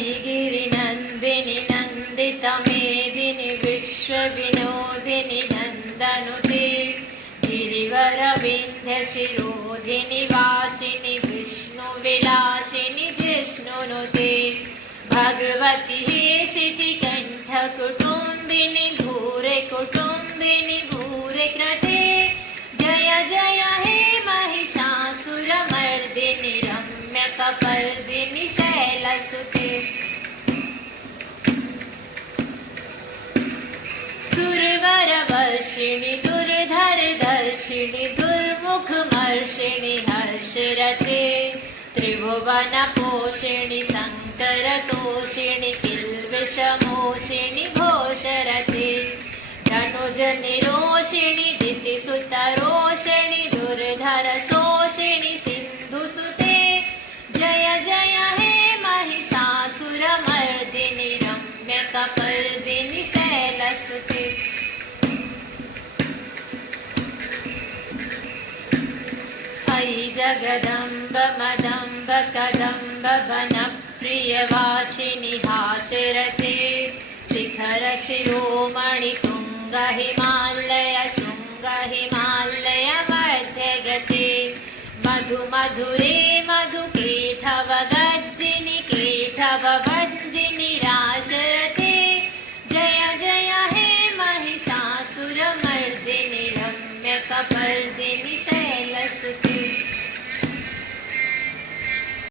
श्रीगिरिनन्दिनि नन्दितमेदिनि विश्वविनोदिनि नन्दनुते गिरिवरविन्ध्यशिरोधिनि वासिनि विष्णुविलासिनि जिष्णुनुते भगवति हेसिति कण्ठकुटुम्बिनि भूरे कुटुम्बिनि भूरे कृते जय जय हे महिषासुरमर्दिनि रम्यकपर्दिनि शैलसुते सुरवरवर्षिणि दुर्धरदर्शिनि दुर्मुखमर्षिणि हर्षरते त्रिभुवनपोषिणि शङ्करतोषिणि किल्बिषमोषिणि घोषरते धनुजनिरोषिणि दितिसुतरोषिणि दुर्धरशोषिणि सिन्धुसुते जय जय हे महिषासुरमर्दिनि रम्यकपर्दिनि शैलसुते अयि जगदम्ब मदम्ब कदम्ब वनप्रियवासिनि हासरते शिखर शिरोमणि तुङ्ग हिमालय शृङ्ग हिमालय मध्यगते मधु मधुरे मधुकेठव गर्जिनि केठव भञ्जिनि राशरते जय जय हे महिषासुरमर्दिनि रम्यकपर्दिनि